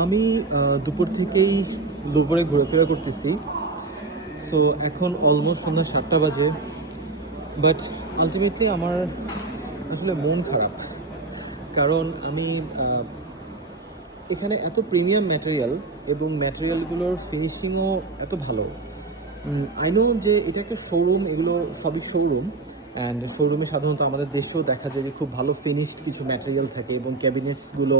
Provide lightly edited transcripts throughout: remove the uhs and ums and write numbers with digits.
আমি দুপুর থেকেই দুপুরে ঘোরাফেরা করতেছি। সো এখন অলমোস্ট সন্ধ্যা 7টা বাজে, বাট আলটিমেটলি আমার আসলে মন খারাপ। কারণ আমি এখানে এত প্রিমিয়াম ম্যাটেরিয়াল এবং ম্যাটেরিয়ালগুলোর ফিনিশিংও এত ভালো। আই নো যে এটা একটা শোরুম, এগুলো সবই শোরুম, অ্যান্ড শোরুমে সাধারণত আমাদের দেশেও দেখা যায় যে খুব ভালো ফিনিশড কিছু ম্যাটেরিয়াল থাকে এবং ক্যাবিনেটসগুলো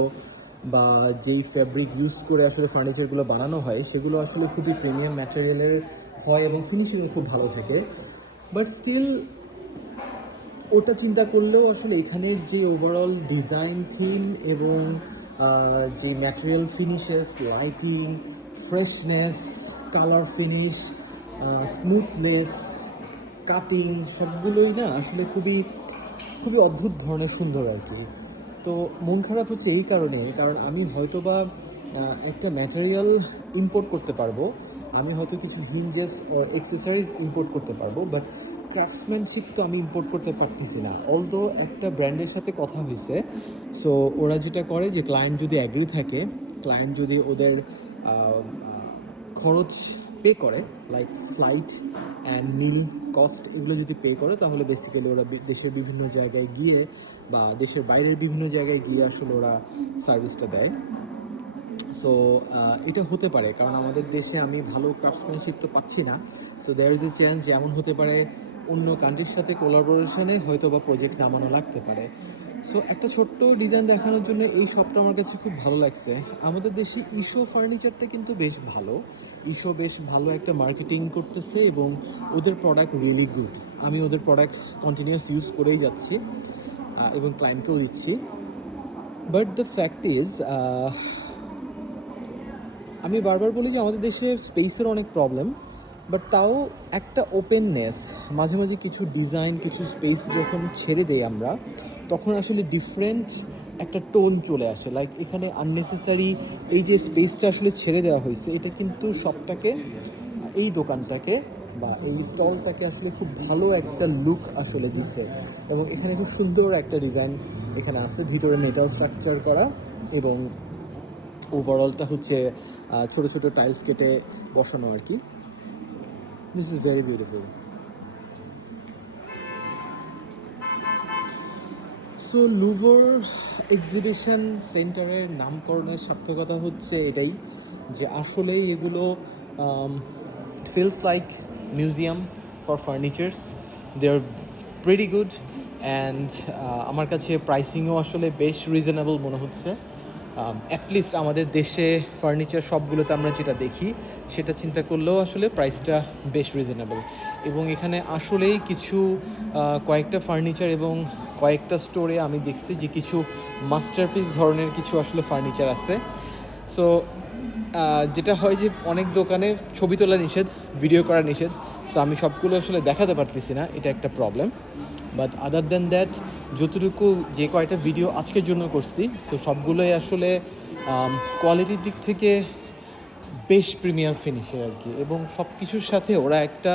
বা যেই ফ্যাব্রিক ইউজ করে আসলে ফার্নিচারগুলো বানানো হয় সেগুলো আসলে খুবই প্রিমিয়াম ম্যাটেরিয়ালের হয় এবং ফিনিশিংও খুব ভালো থাকে। বাট স্টিল ওটা চিন্তা করলেও আসলে এখানের যে ওভারঅল ডিজাইন থিম এবং যে material finishes, lighting, freshness, colour finish, smoothness, cutting, সবগুলোই না আসলে খুবই খুবই অদ্ভুত ধরনের সুন্দর আর কি। তো মন খারাপ হচ্ছে এই কারণে, কারণ আমি হয়তোবা একটা ম্যাটেরিয়াল ইম্পোর্ট করতে পারবো, আমি হয়তো কিছু হিঞ্জেস ওর এক্সেসরিজ ইম্পোর্ট করতে পারবো, বাট ক্রাফটসম্যানশিপ তো আমি ইম্পোর্ট করতে পারতেছি না। অলদো একটা ব্র্যান্ডের সাথে কথা হয়েছে, সো ওরা যেটা করে যে ক্লায়েন্ট যদি অ্যাগ্রি থাকে, ক্লায়েন্ট যদি ওদের খরচ পে করে, like flight and meal cost, এগুলো যদি পে করে, তাহলে বেসিক্যালি ওরা দেশের বিভিন্ন জায়গায় গিয়ে বা দেশের বাইরের বিভিন্ন জায়গায় গিয়ে আসলে ওরা সার্ভিসটা দেয়। সো এটা হতে পারে, কারণ আমাদের দেশে আমি ভালো ক্রাফটম্যানশিপ তো পাচ্ছি না। So there is a chance যে এমন হতে পারে অন্য কান্ট্রির সাথে কোলাবোরেশনে হয়তো বা প্রজেক্ট নামানো লাগতে পারে। সো একটা ছোট্ট ডিজাইন দেখানোর জন্য এই শপটা আমার কাছে খুব ভালো লাগছে। আমাদের দেশে ইশো ফার্নিচারটা কিন্তু বেশ ভালো, ইশো বেশ ভালো একটা মার্কেটিং করতেছে এবং ওদের প্রোডাক্ট রিয়েলি গুড। আমি ওদের প্রোডাক্ট কন্টিনিউয়াস ইউজ করেই যাচ্ছি এবং ক্লায়েন্টকেও দিচ্ছি। বাট দ্য ফ্যাক্ট ইজ, আমি বারবার বলি যে আমাদের দেশে স্পেসের অনেক প্রবলেম, বাট তাও একটা ওপেননেস, মাঝে মাঝে কিছু ডিজাইন, কিছু স্পেস যখন ছেড়ে দেই আমরা, তখন আসলে ডিফারেন্ট একটা টোন চলে আসে। লাইক এখানে আননেসেসারি এই যে স্পেসটা আসলে ছেড়ে দেওয়া হয়েছে, এটা কিন্তু শপটাকে, এই দোকানটাকে বা এই স্টলটাকে আসলে খুব ভালো একটা লুক আসলে দিচ্ছে। এবং এখানে খুব সুন্দর একটা ডিজাইন এখানে আছে, ভিতরে মেটাল স্ট্রাকচার করা, এবং ওভারঅলটা হচ্ছে ছোটো ছোটো টাইলস কেটে বসানো আর কি। This is very beautiful. So Louvre exhibition সেন্টারের নামকরণের সার্থকতা হচ্ছে এটাই, যে আসলেই এগুলো feels like museum for furnitures. They are pretty good, and আমার কাছে প্রাইসিংও আসলে বেশ রিজনেবল মনে হচ্ছে। অ্যাটলিস্ট আমাদের দেশে ফার্নিচার শপগুলোতে আমরা যেটা দেখি সেটা চিন্তা করলেও আসলে প্রাইসটা বেশ রিজনেবল। এবং এখানে আসলেই কিছু কয়েকটা ফার্নিচার এবং কয়েকটা স্টোরে আমি দেখছি যে কিছু মাস্টারপিস ধরনের কিছু আসলে ফার্নিচার আছে। সো যেটা হয় যে অনেক দোকানে ছবি তোলা নিষেধ, ভিডিও করা নিষেধ, সো আমি সবগুলো আসলে দেখাতে পারতেছি না, এটা একটা problem. But other than that, যতটুকু যে কয়টা ভিডিও আজকের জন্য করছি, সো সবগুলোই আসলে কোয়ালিটির দিক থেকে বেশ প্রিমিয়াম ফিনিশের আর কি। এবং সব কিছুর সাথে ওরা একটা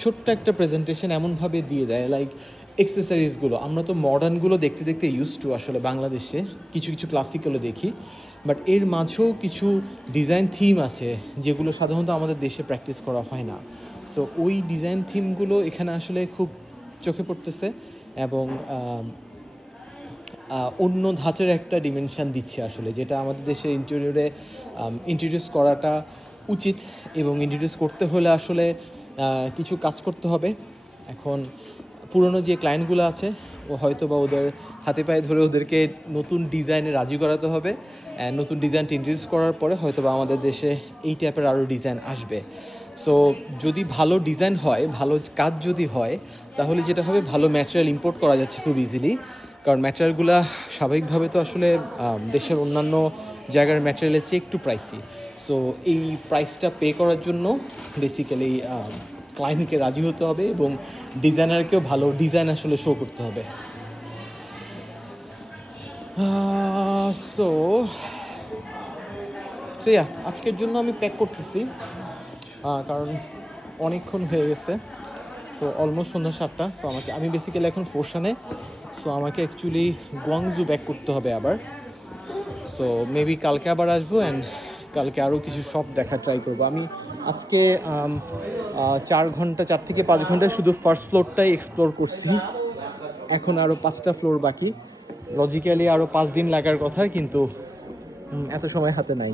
ছোট্ট একটা প্রেজেন্টেশন এমনভাবে দিয়ে দেয়, লাইক এক্সেসরিজগুলো আমরা তো মডার্নগুলো দেখতে দেখতে ইউজ টু আসলে বাংলাদেশে, কিছু কিছু ক্লাসিকগুলো দেখি, বাট এর মাঝেও কিছু ডিজাইন থিম আছে যেগুলো সাধারণত আমাদের দেশে প্র্যাকটিস করা হয় না। সো ওই ডিজাইন থিমগুলো এখানে আসলে খুব চোখে পড়তেছে এবং অন্য ধাঁচের একটা ডিমেনশান দিচ্ছে আসলে, যেটা আমাদের দেশের ইন্টেরিয়রে ইন্ট্রোডিউস করাটা উচিত। এবং ইন্ট্রোডিউস করতে হলে আসলে কিছু কাজ করতে হবে। এখন পুরনো যে ক্লায়েন্টগুলো আছে, ও হয়তো বা ওদের হাতে পায়ে ধরে ওদেরকে নতুন ডিজাইনে রাজি করাতে হবে। নতুন ডিজাইনটা ইন্ট্রোডিউস করার পরে হয়তো বা আমাদের দেশে এই টাইপের আরও ডিজাইন আসবে। সো যদি ভালো ডিজাইন হয়, ভালো কাজ যদি হয়, তাহলে যেটা হবে, ভালো ম্যাটেরিয়াল ইম্পোর্ট করা যাচ্ছে খুব ইজিলি। কারণ ম্যাটেরিয়ালগুলো স্বাভাবিকভাবে তো আসলে দেশের অন্যান্য জায়গার ম্যাটেরিয়ালের চেয়ে একটু প্রাইসি। সো এই প্রাইসটা পে করার জন্য বেসিক্যালি ক্লায়েন্টকে রাজি হতে হবে এবং ডিজাইনারকেও ভালো ডিজাইন আসলে শো করতে হবে। সো আজকের জন্য আমি প্যাক করতেছি, কারণ অনেকক্ষণ হয়ে গেছে। সো অলমোস্ট সন্ধ্যা 7টা। সো আমি বেসিক্যালি এখন ফোরশানে। সো আমাকে অ্যাকচুয়ালি গুয়াংজু ব্যাক করতে হবে আবার। সো মেবি কালকে আবার আসবো অ্যান্ড কালকে আরও কিছু শপ দেখার ট্রাই করবো। আমি আজকে 4 থেকে 5 ঘন্টা শুধু ফার্স্ট ফ্লোরটাই এক্সপ্লোর করছি, এখন আরও 5টা ফ্লোর বাকি। লজিক্যালি আরও 5 দিন লাগার কথা, কিন্তু এত সময় হাতে নাই।